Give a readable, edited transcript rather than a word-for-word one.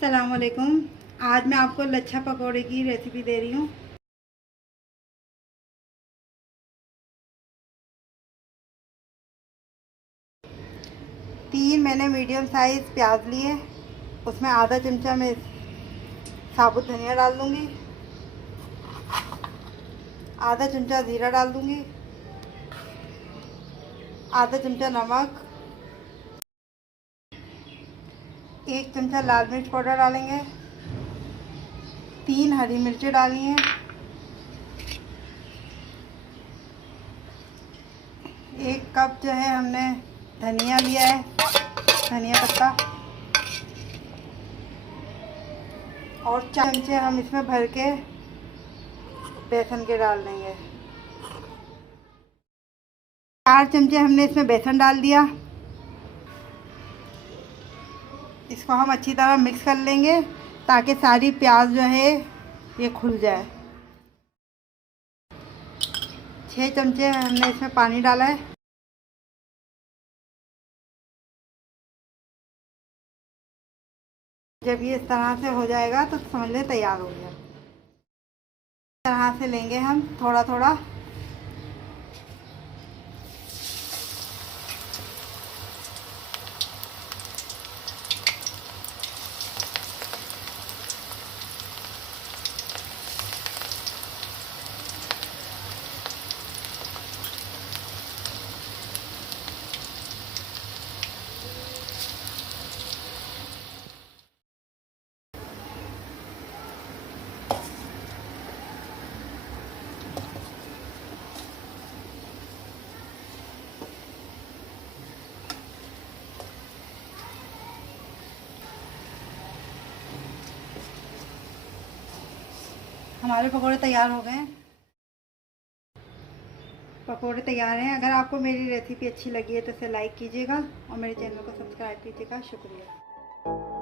अस्सलामुअलैकुम। आज मैं आपको लच्छा पकौड़े की रेसिपी दे रही हूँ। तीन मैंने मीडियम साइज़ प्याज लिए, उसमें आधा चमचा मैं साबुत धनिया डाल दूँगी, आधा चमचा ज़ीरा डाल दूँगी, आधा चमचा नमक, एक चमचा लाल मिर्च पाउडर डालेंगे, 3 हरी मिर्चें डाली हैं, एक कप जो है हमने धनिया लिया है, धनिया पत्ता, और 4 चमचे हम इसमें भर के बेसन के डाल देंगे। 4 चमचे हमने इसमें बेसन डाल दिया। इसको हम अच्छी तरह मिक्स कर लेंगे ताकि सारी प्याज जो है ये खुल जाए। 6 चमचे हमने इसमें पानी डाला है। जब ये इस तरह से हो जाएगा तो समझ लें तैयार हो गया। इस तरह से लेंगे हम थोड़ा थोड़ा। हमारे पकोड़े तैयार हो गए हैं। पकोड़े तैयार हैं। अगर आपको मेरी रेसिपी अच्छी लगी है तो इसे लाइक कीजिएगा और मेरे चैनल को सब्सक्राइब कीजिएगा। शुक्रिया।